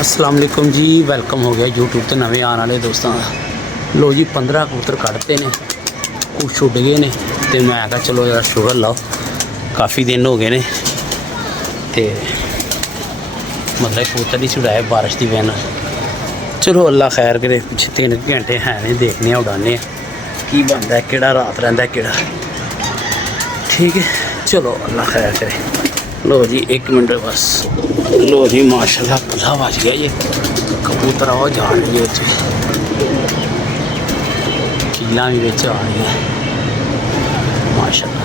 अस्सलाम वालेकुम जी, वेलकम हो गया यूट्यूब ते नवे आने वाले दोस्तों का। लो जी 15 कबूतर कटते ने, कुछ छुट गए ने तो मैं कहा चलो यार शुगर लाओ, काफ़ी दिन हो गए ने ते मतलब कबूतर नहीं छुड़ाए बारिश की वजह नाल। चलो अल्लाह खैर करे, पिछले 3 घंटे है नहीं, देखने उड़ाने की बनता है, केड़ा रात रहा केड़ा ठीक है। चलो अल्लाह खैर करे। लो जी 1 मिनट बस। लो जी माशाल्लाह 15 बज गया, ये कबूतर आओ जा रही है बच्चे, कीला भी बिच आ रही है माशाल्लाह।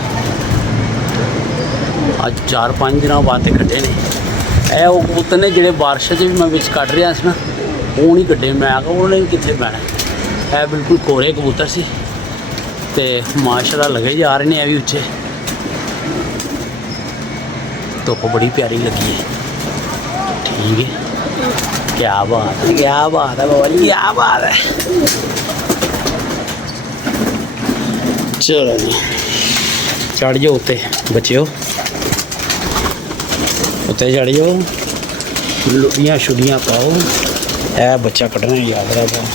आज 4-5 दिनों बाद कटे ने ए वो कबूतर ने जेडे बारिश भी मैं बिच कट रहा ना, वो नहीं कटे। मैं उन्होंने कितने पैना है, बिल्कुल कोरे कबूतर से ते माशाल्लाह लगे जा रहे हैं। ये भी उच्चे, धुप बड़ी प्यारी लगी है ठीक है। क्या बात है, क्या बात है बाबा जी, क्या बात है। चलो जी चढ़ जाओ उत्ते बच्चों, उत्ते चढ़ जाओ, लुड़ियाँ शुड़ियाँ पाओ, है बच्चा कटना याद रहा पाओ।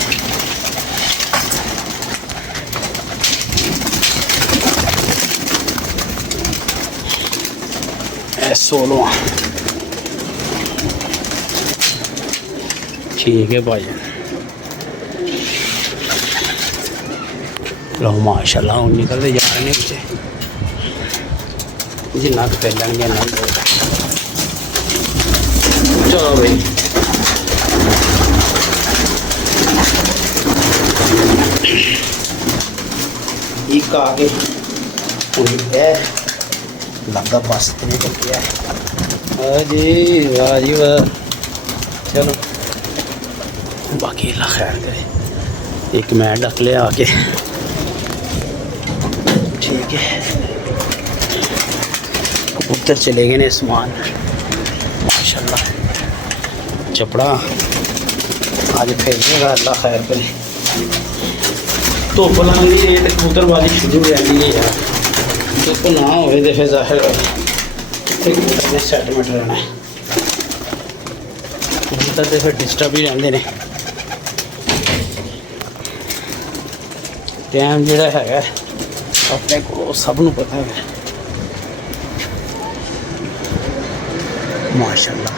सोलो ठीक है भाई। लो माशाल्लाह हम निकलते जा रहे हैं बच्चे, जिन्ना तो फैलेंगे ना। चलो भाई एक आगे लगता बस तो निकल गया है। जी वाह जी वाह। चलो बाकी अल्लाह खैर करे, एक मैं ढक लिया आके ठीक है। कबूतर चले गए ने समान माशाल्लाह, चपड़ा आज फेरेगा अल्लाह खैर करे। धुप लग रही है तो कबूतरबाजी शुरू हो जाती है यार, धुप ना हो तो फिर जाहिर कितने सेटमेंट रहना है, कबूतर तो फिर डिस्टर्ब ही रहते हैं। टाइम जोड़ा है अपने को सब नूं पता है माशाल्लाह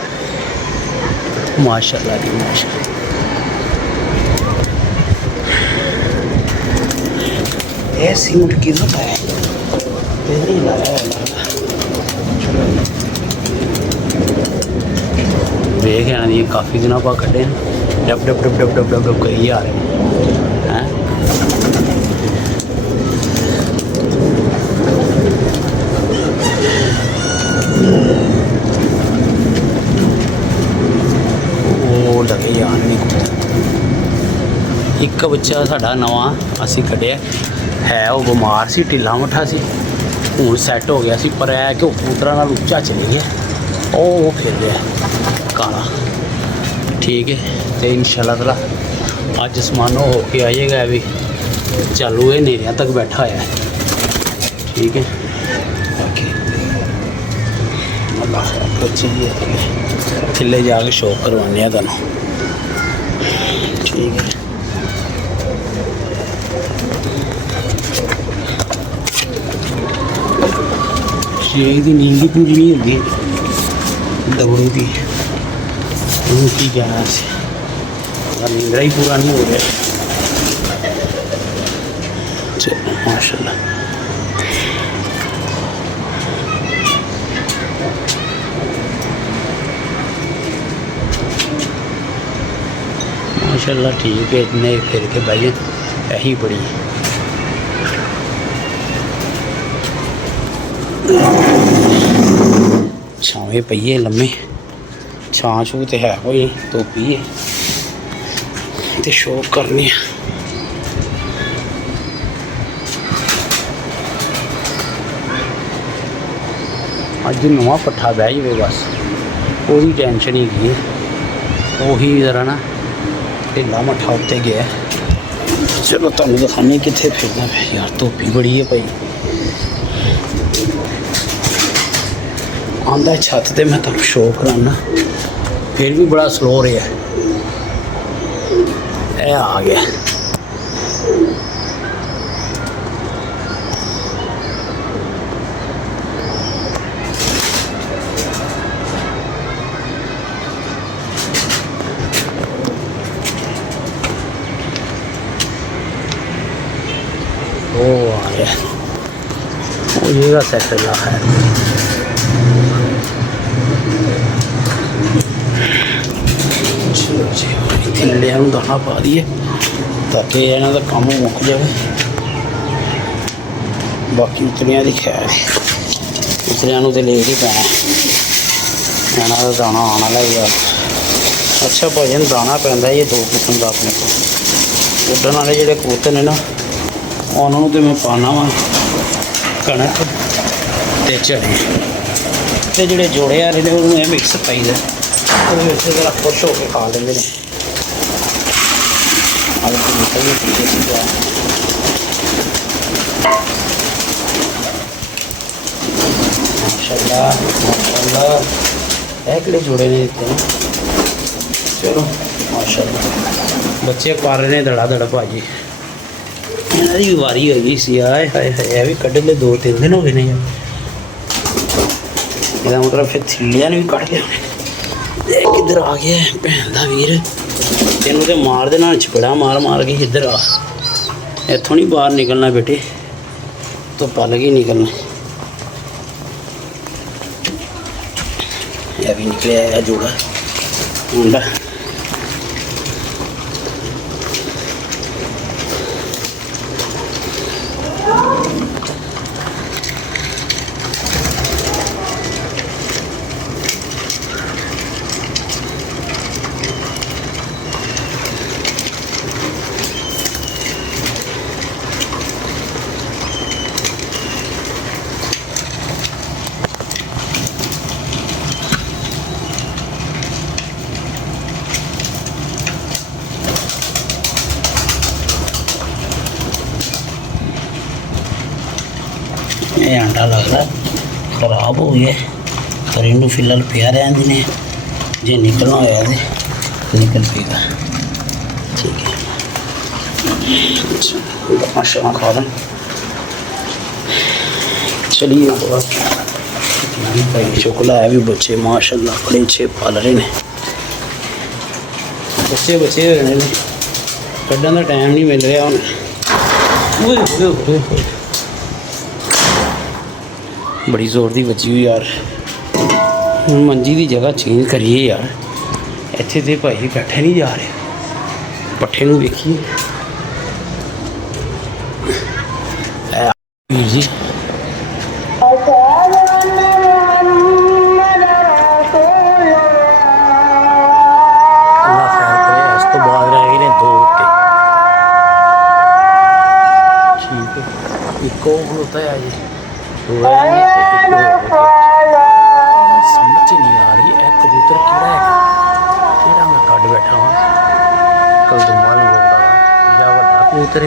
माशाल्लाह जी माशाल्लाह। ऐसी मुटकी होता है नहीं लाया देख आना ये काफ़ी दिनों बाद कटे dub dub dub dub dub dub dub कही आ रहे हैं। वो लगे यार नहीं, एक बच्चा साडा नवा असी कढ़िया है, वो बीमार सी, ढिला मठा सी, हूँ सैट हो गया सी, पर है कि कबूतरा नाल उच्चा चले गया, वो फिर रहा काला ठीक है। तो इंशाल्लाह ताला अज समानो हो के आइएगा, भी चालू है नेरिया तक बैठा है ठीक है। बाकी अल्लाह बच्चे थले जाके शो करवाने तुहानू ठीक है। शेख की नींद पूरी नहीं होती दबड़ू की, की कहना से नींदरा ही पूरा नहीं हो गया। चलो माशाल्लाह माशाल्लाह ठीक है। इतने फिर के भाई यही बड़ी छावे पईए लम्मे, छां छू तो है कोई धोपी है तो शौक करने अज नवा पट्ठा बह जाए बस, कोई टेंशन ही गई, उही जरा ना ढिला मट्ठा उत्ते गया। चलो तुहानू दिखाने कितने फिरदा यार, धोपी बड़ी है भाई। आंदा छत ते मैं तुहानू शो कराना फिर भी बड़ा स्लो रहा। ये आ गया। वो आ गया, वो ये सेक्टर ला है। चलो जी थल्ले दाना पा दिए ताकि इन्हों का काम मुक जाए। बाकी उतरिया की खैर, उतरिया तो ले ही पैना, इन्हों का दाना आने वाला गया। अच्छा भजन दाना पैंदा ये 2 किस्म का अपने को। उड्डण वाले जोड़े कबूतर ने ना उन्होंने तो मैं पाना वा कणक ते चने, ते जोड़े जोड़े आ रहे उन्होंने मिक्स पाई दा, जरा खुश होकर खा लेंगे। माशाल्लाह माशाल्लाह एक जोड़े ने दिते हैं। चलो माशाल्लाह बच्चे पा रहे हैं धड़ा धड़ भाजी। इन्हों की वारी हो गई सी। आए हाय हाय भी कढ़ ले 2-3 दिन हो गए ने। इसका मतलब फिर थिल्लिया ने भी कढ़ लिया। किधर आ गया भैन का वीर, तेनों तो मार देना चपड़ा मार मार के। इधर आ, इतों नहीं बाहर निकलना बेटे, तो पल के निकलना। यह भी निकले आया जोड़ा मुंडा। ये अंडा लग रहा खराब हो गया, पर इनू फिलहाल पिया रहन देने, जे निकलना होया तो निकल पेगा। ठीक है, अच्छा माशा खा लें। चलिए भाई शुक्ला है भी बच्चे माशाल्लाह बड़े अच्छे पाल रहे हैं। बच्चे बच्चे हो रहे हैं, कढ़न का टाइम नहीं मिल रहा हूँ। बड़ी जोर की बची हुई यार। हम मंजी की जगह चेंज करिए यार, इत्थे तो भाई बैठे नहीं जा रहे। पट्ठे नूं वेखिए वीर जी। अल्लाह खैर करे। इस तो बाद रह गए ने 2 ठीक है। एक खलोता है जी, समझ नहीं आ रही है कबूतर केड़ा मैं कढ़ बैठा हाँ। कलदुमा लंगोटा या वड्डा कबूतर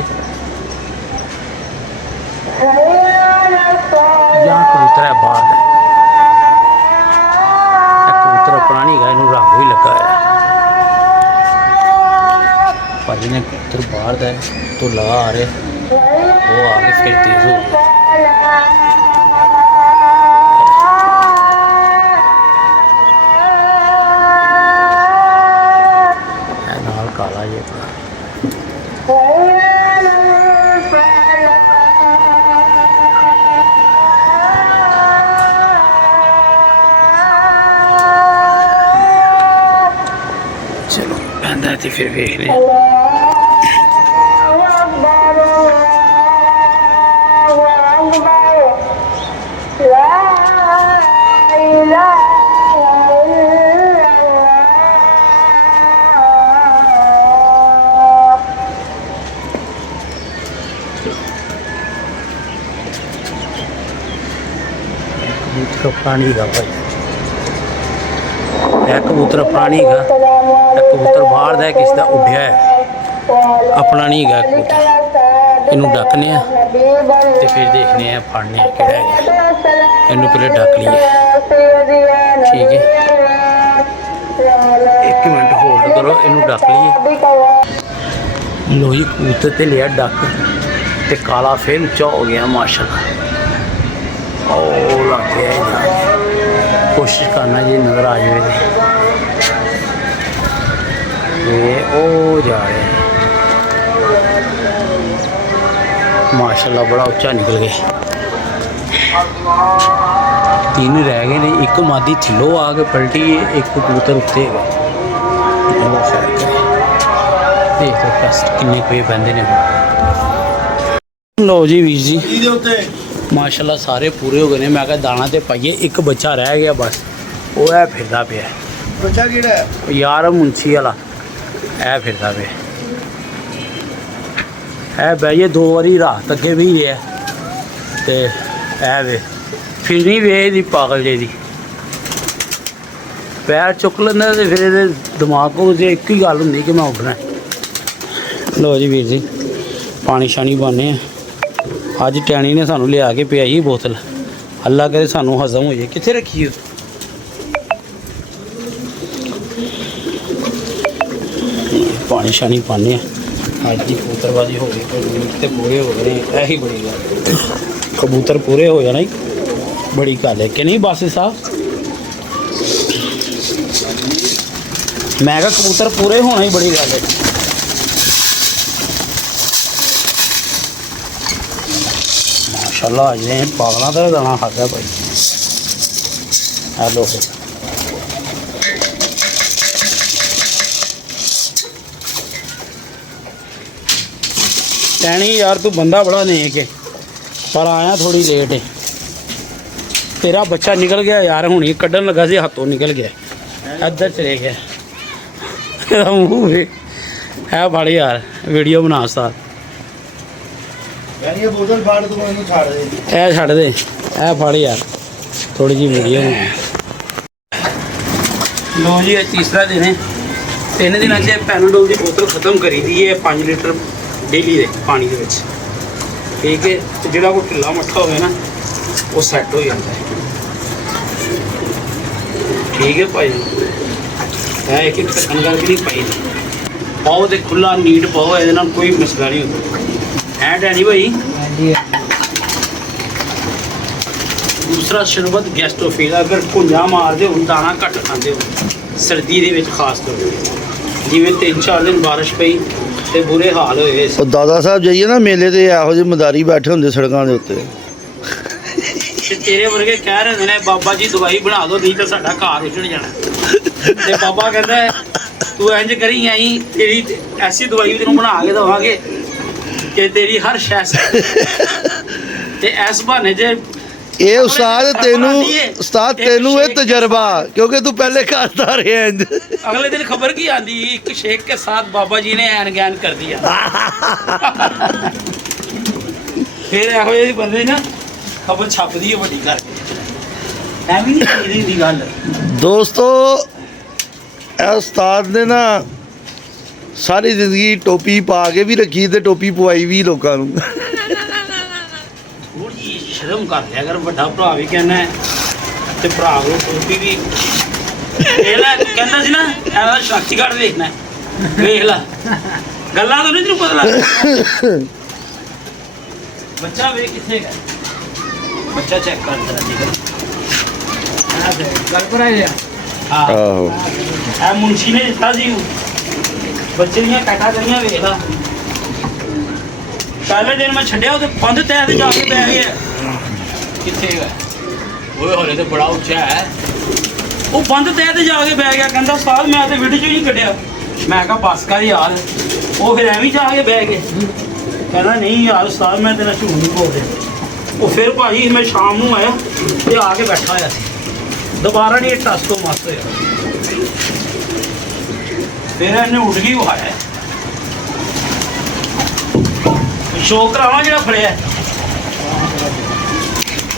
या कबूतर है बाहर का। कबूतर अपना नहीं गा, इनू रंग भी लगा है। भाजी ने कबूतर बाहर का तो ला आ रहे, वो आगे फिर तेज हो गया। काला ये चलो बंदा तो फिर देख लें। कबूतर पानी का भाई, कबूतर अपना नहीं गा, कबूतर बाहर का किसी का उड्या है, अपना नहीं गा कबूतर। इनू डकने तो फिर देखने फड़ने कि इनू पहले डक लिए। ठीक है। ਕਰੋ, ਇਹਨੂੰ ਡੱਕ ਲਈਏ। ਲੋ ਜੀ ਕਬੂਤਰ ਤੇ ਲਿਆ ਡੱਕ ਤੇ ਕਾਲਾ ਫੇਰ ਉੱਚਾ ਹੋ ਗਿਆ ਮਾਸ਼ਾਅੱਲਾ। ਉਹ ਲੱਗ ਗਿਆ ਇਹਦਾ। ਕੋਸ਼ਿਸ਼ ਕਰਨਾ ਜੀ ਨਜ਼ਰ ਆ ਜਾਵੇ ਤੇ ਉਹ ਜਾ ਰਿਹਾ माशाल्लाह, बड़ा उच्चा निकल गया। 3 रह गए ने, एक मादी थिलो आके पलटी है, एक कबूतर उत्ते है। देख लो कस्ट किन्ने कोई बंदे ने। लो जी वीर जी माशाल्लाह सारे पूरे हो गए ने। मैं कहा दाना ते पाइए, एक बच्चा रह गया बस, वो है फिरदा पिया। बच्चा किहड़ा है यार मुंशी वाला है, फिरदा पिया है। बह 2 बारी रात अगे भी है ते है वे फिरनी वे दी पागल जे दी। पैर चुक लेंदा ते फिर इहदे दिमाग को एक ही गल हुंदी कि मैं उठना। लो जी वीर जी पानी शानी पाने अज टैनी ने सानू लिया के पियाई बोतल। अल्लाह करे सानू हजम हो जाए। कित्थे रखी हो? पानी शानी पाने अज की कबूतरबाजी हो गई, मीट तो पूरे हो गए। यही बड़ी गल, कबूतर पूरे हो जाना ही बड़ी गल है कि नहीं बासी साहब? मैं कहा कबूतर पूरे होना ही बड़ी गल है। माशाल्लाह अज ने पागलों का दाना खादा भाई। हेलो टैनी यार तू बंदा बड़ा नेक है पर आया थोड़ी लेट है। तेरा बच्चा निकल गया यार, हुणी कड्ढन लगा सी हाथों निकल गया, इधर चले गया। मुँह है बड़े यार, वीडियो बना साथ बोतल फाड़ तू छाड़ दे, ए छड़ दे, ए फड़ यार थोड़ी जी वीडियो बना। लो जी तीसरा दिन है। 3 दिनों से पैनाडोल की बोतल खत्म करी दी है 5 लीटर डेली दे पानी दे विच। ठीक है, तो जिहड़ा कोई ढिला मट्ठा होवे ना वो सैट हो जाता है। ठीक है भाई, है एक ढक्कन करके नहीं पाई पाओ तो खुला नीट पाओ, ये कोई मसला नहीं होता है। डैडी भाई दूसरा शरबत गैस्ट्रोफिल, अगर भुंजा मारते हो दाना घट खाते हो सर्दी के खास तौर पर, जिमें 3-4 दिन बारिश पई ते बुरे हाल होए। दादा साहब जाइए ना मेले ते एहो जे मदारी बैठे होंदे सड़कों के उत्ते, तेरे वर्गे कह रहे ने बाबा जी दवाई बना दो नहीं तो साडा घर उजड़ जाना। ते बाबा कहता है तू इंज करी आई, तेरी ऐसी दवाई तेन बना के देवांगे कि तेरी हर शै ते इस बहाने जे ये उस्ताद तेनू ये तजर्बा, क्योंकि तू पहले करता रहा। अगले दिन खबर की आती, एक शेख के साथ बाबा जी ने ऐन गैन कर दिया। फिर एहो जी बंदे ना खबर छपदी है बड़ी करके, एवं नहीं गल। दोस्तों उस्ताद ने ना सारी जिंदगी टोपी पा के भी रखी ते टोपी पवाई भी लोगों नूं। शर्म कर लिया अगर बड़ा भरा भी कहना है तो भरा को टोपी भी कहता सी ना ऐसा साक्षी कार्ड देखना देख ला गल्लां तो नहीं तेन पता लग। बच्चा वे कितने का बच्चा चेक कर गल पर हाँ मुंशी ने दिता सी बच्चे दियां कैटा करियां वेख ला। पहले दिन मैं छड्डिया तो बंद तै ते जाके पै गया कितने का वो हले तो बड़ा उच्चा है। वो बंद तै ते जाके पै गया, कहता उस्ताद मैं तो वीडियो चो ही नहीं कड्ढिया। मैं कहा बस कर यार, वो फिर एवं जाके बह गए। कहना नहीं यार उस्ताद मैं तेरा झूठ नहीं बोल रहा। वो फिर भाजी मैं शाम को आया तो आके बैठा होया सी, दोबारा नहीं टस तो मस्त होया। फिर इन्हें उठ गई वो आया शौक करावा जो फड़िया।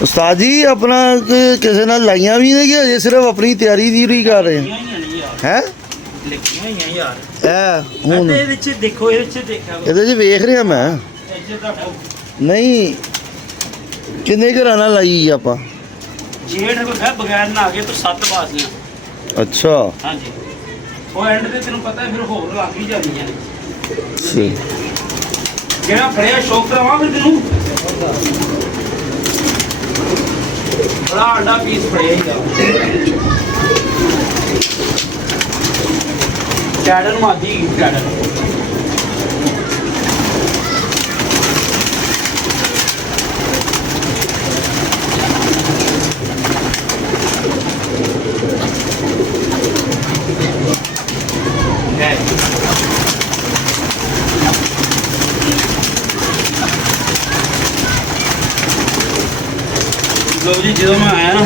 उस्ताद जी अपना किसी नाल लाइया भी नहीं कि अजे सिर्फ अपनी तैयारी दी रही कर रहे हैं? देखो ये वेख रहा मैं नहीं किन्ने घर आना लाई आप जेठ बगैर ना आ गए तो 7 बाजियां। अच्छा हाँ जी ਉਹ ਐਂਡ ਤੇ ਤੈਨੂੰ ਪਤਾ ਫਿਰ ਹੋਰ ਲੱਗ ਹੀ ਜਾਂਦੀਆਂ ਨੇ ਠੀਕ ਜਿਹੜਾ ਫੜਿਆ ਸ਼ੌਕ ਕਰਾਵਾਂ ਫਿਰ ਤੈਨੂੰ ਬੜਾ ਆਂਡਾ ਪੀਸ ਫੜਿਆ ਹੀਗਾ ਕੈਡਨ ਮਾਦੀ ਕੈਡਨ ਲੋ ਜੀ ਜਦੋਂ ਮੈਂ ਆਇਆ ਨਾ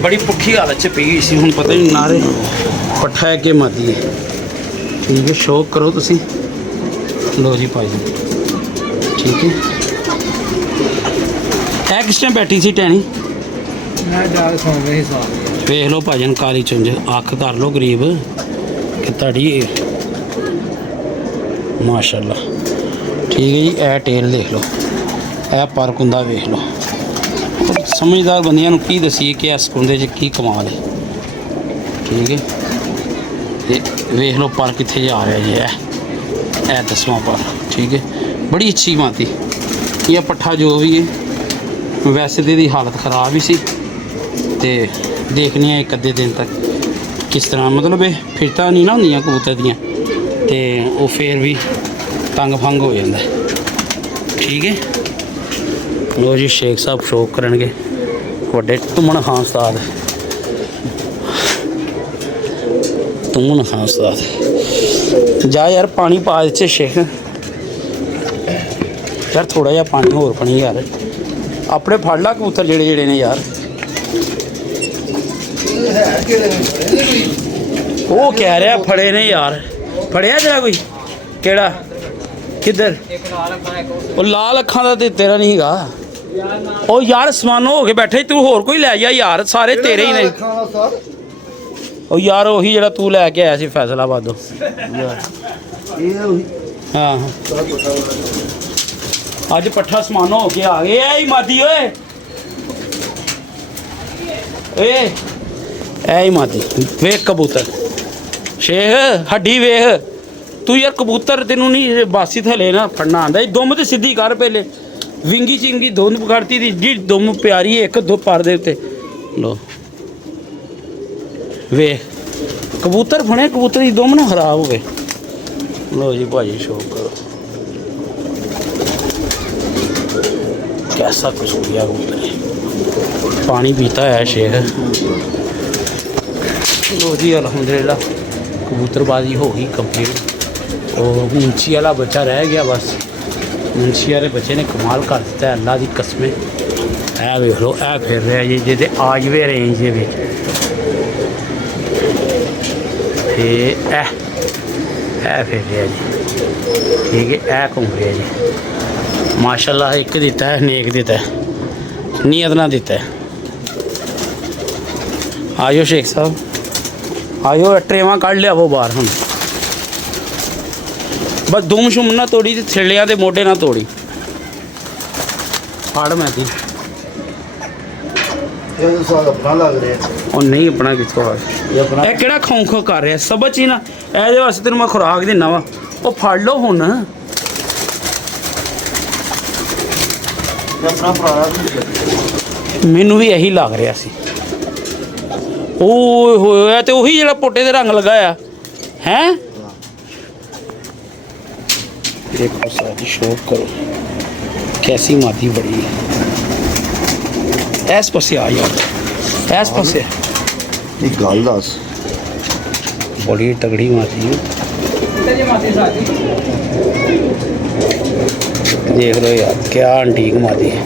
ਬੜੀ ਪੁੱਠੀ ਹਾਲਤ 'ਚ ਪਈ ਹੋਈ ਸੀ ਹੁਣ ਪਤਾ ਨਹੀਂ ਨਾਰੇ ਪੱਠਾ ਹੈ ਕਿ ਮਾਦੀ ਹੈ ਠੀਕ ਹੈ ਸ਼ੌਕ ਕਰੋ ਤੁਸੀਂ ਲੋ ਜੀ ਭਾਈ ਠੀਕ ਹੈ ਇਹ ਕਿਸ ਟਾਈਮ ਬੈਠੀ ਸੀ ਟੈਣੀ ਮੈਂ ਜਾ ਕੇ ਸੌਂ ਗਈ ਸਾਂ ਵੇਖ ਲਓ ਭਾਜਨ ਕਾਲੀ ਚੁੰਝ ਅੱਖ ਕਰ ਲਓ ਗਰੀਬ ਕਿ ਤੁਹਾਡੀ ਮਾਸ਼ਾਅੱਲਾ ਠੀਕ ਹੈ ਜੀ ਇਹ ਟੇਲ ਦੇਖ ਲਓ ਇਹ ਪਰ ਕੁੰਦਾ ਵੇਖ ਲਓ ਸਮਝਦਾਰ ਬੰਦਿਆਂ ਨੂੰ ਕੀ ਦਸੀਏ ਕਿ ਇਸ ਕੁੰਦੇ 'ਚ ਕੀ ਕਮਾਲ ਹੈ ਠੀਕ ਹੈ ਤੇ ਵੇਖ ਲਓ ਪਰ ਕਿੱਥੇ ਜਾ ਰਿਹਾ ਜੀ ਇਹ 10ਵਾਂ ਪਰ ਠੀਕ ਹੈ ਬੜੀ ਅੱਛੀ ਮਾਤੀ ਇਹ ਪੱਠਾ ਜੋ ਵੀ ਹੈ ਵੈਸੇ ਤੇ ਇਹਦੀ ਹਾਲਤ ਖਰਾਬ ਹੀ ਸੀ ਤੇ ਦੇਖਣੀ ਹੈ ਇੱਕ ਅੱਧੇ ਦਿਨ ਤੱਕ ਕਿਸ ਤਰ੍ਹਾਂ ਮਤਲਬ ਇਹ ਫਿਰਤਾ ਨਹੀਂ ਨਾ ਹੁੰਦੀਆਂ ਕਬੂਤਰ ਦੀਆਂ ਤੇ ਉਹ ਫੇਰ ਵੀ ਤੰਗ ਫੰਗ ਹੋ ਜਾਂਦਾ ਠੀਕ ਹੈ ਲੋ ਜੀ ਸ਼ੇਖ ਸਾਹਿਬ ਸ਼ੌਕ ਕਰਨਗੇ ਵੱਡੇ ਤੁਮਨ ਖਾਨ ਉਸਤਾਦ ਤੁਮਨ ਖਾਨ ਉਸਤਾਦ ਜਾ ਯਾਰ ਪਾਣੀ ਪਾ ਦੇ ਚ ਸ਼ੇਖ ਯਾਰ ਥੋੜਾ ਜਿਹਾ ਪਾਣੀ ਹੋਰ ਪਾਣੀ ਯਾਰ ਆਪਣੇ ਫੜ ਲਾ ਕਬੂਤਰ ਜਿਹੜੇ ਨੇ ਯਾਰ ਉਹ ਕਹਿ ਰਿਹਾ ਫੜੇ ਨੇ ਯਾਰ ਫੜਿਆ ਤੇਰਾ ਕੋਈ ਕਿਹੜਾ ਕਿੱਧਰ ਉਹ ਲਾਲ ਅੱਖਾਂ ਦਾ ਤੇ ਤੇਰਾ ਨਹੀਂ ਹੈਗਾ ਉਹ ਯਾਰ ਸਮਾਨੋ ਹੋ ਕੇ ਬੈਠੇ ਤੂੰ ਹੋਰ ਕੋਈ ਲੈ ਜਾ ਯਾਰ ਸਾਰੇ ਤੇਰੇ ਹੀ ਨੇ ਉਹ ਯਾਰ ਉਹੀ ਜਿਹੜਾ ਤੂੰ ਲੈ ਕੇ ਆਇਆ ਸੀ ਫੈਸਲਾਬਾਦੋਂ ਹਾਂ ਅੱਜ ਪੱਠਾ ਸਮਾਨੋ ਹੋ ਕੇ ਆ ਗਏ ਐ ਹੀ ਮਾਦੀ ਓਏ ਏ ਐ ਹੀ ਮਾਦੀ ਵੇਖ ਕਬੂਤਰ ਸ਼ੇਖ ਹੱਡੀ ਵੇਖ ਤੂੰ ਯਾਰ ਕਬੂਤਰ ਤੈਨੂੰ ਨਹੀਂ ਬਾਸੀ ਥਲੇ ਨਾ ਫੜਨਾ ਆਂਦਾ ਇਹ ਦੁੰਮ ਤੇ ਸਿੱਧੀ ਕਰ ਪਹਿਲੇ ਵਿੰਗੀ ਚਿੰਗੀ ਦੋਨ ਪਕੜਤੀ ਦੀ ਜੀ ਦੁੰਮ ਪਿਆਰੀ ਇੱਕ ਦੋ ਪਰ ਦੇ ਉੱਤੇ ਲੋ ਵੇਖ ਕਬੂਤਰ ਫਣੇ ਕਬੂਤਰ ਦੀ ਦੁੰਮ ਨਾ ਖਰਾਬ ਹੋ ਗਏ ਲੋ ਜੀ ਭਾਜੀ ਸ਼ੌਕ ਕਰੋ कैसा कुछ हो गया कबूतर पानी पीता है शेख लो जी अल्हम्दुलिल्लाह कबूतरबाजी हो गई कंप्लीट और मुंशी वाला बच्चा रह गया बस मुंशी वाले बच्चे ने कमाल कर दिता है अल्लाह की कसमें ऐ वेख लो ऐ फिर रहा है जी जे आ जाए रेंज के बिच ऐ फिर रहा जी ठीक है ऐ घूम रहा जी माशाल्लाह एक दिता है नेक दिता है नीयत ना दिता है आयो शेख साहब आयो ट्रेवा कढ़ लिया वो बाहर हम बस दुम शुम ना तोड़ी थिलिया के मोढे ना तोड़ी फड़ मैं दी नहीं अपना कितों किहड़ा खौं खौ कर रहा सबच ही ना ये वास्ते तेन मैं खुराक देना वा वो फड़ लो हुण ਮੈਨੂੰ ਵੀ ਇਹੀ ਲੱਗ ਰਿਹਾ ਸੀ ਓਏ ਹੋਏ ਤੇ ਉਹੀ ਜਿਹੜਾ ਪੋਟੇ ਦੇ ਰੰਗ ਲਗਾਇਆ ਹੈ ਦੇਖੋ ਸਾਡੀ ਸ਼ੌਕ ਕਰੋ ਕੈਸੀ ਮਾਦੀ ਬੜੀ ਹੈ ਐਸ ਪਾਸੇ ਆ ਯਾਰ ਐਸ ਪਾਸੇ ਇੱਕ ਗੱਲ ਦੱਸ ਬੜੀ ਤਗੜੀ ਮਾਦੀ ਹੈ देख लो यार क्या अंटीक मादी है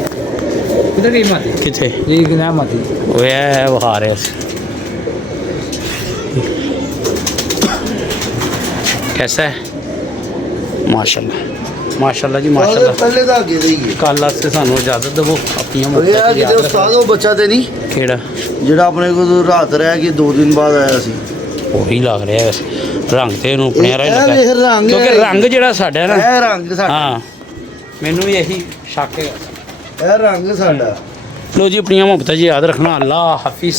किधर गई माती किथे ये किना माती वो है बहा रहे कैसा है माशाल्लाह माशाल्लाह जी माशाल्लाह पहले तो आगे रही कल वास्ते सानू इजाजत दवो अपनी उस्ताद वो बच्चा ते नहीं केड़ा ਜਿਹੜਾ ਆਪਣੇ ਕੋਲ ਰਾਤ ਰਹਿ ਕੇ 2 ਦਿਨ ਬਾਅਦ ਆਇਆ ਸੀ ਉਹੀ ਲੱਗ ਰਿਹਾ ਵੈਸੇ ਰੰਗ ਤੇ ਇਹਨੂੰ ਆਪਣੇ ਵਾਲਾ ਹੀ ਲੱਗਾ ਰੰਗ ਕਿਉਂਕਿ ਰੰਗ ਜਿਹੜਾ ਸਾਡਾ ਨਾ ਇਹ ਰੰਗ ਸਾਡਾ ਹਾਂ ਮੈਨੂੰ ਵੀ ਇਹੀ ਸ਼ੱਕ ਹੈ ਇਹ ਰੰਗ ਸਾਡਾ लो जी अपनी मोहब्बत जी याद रखना अल्लाह हाफिज़।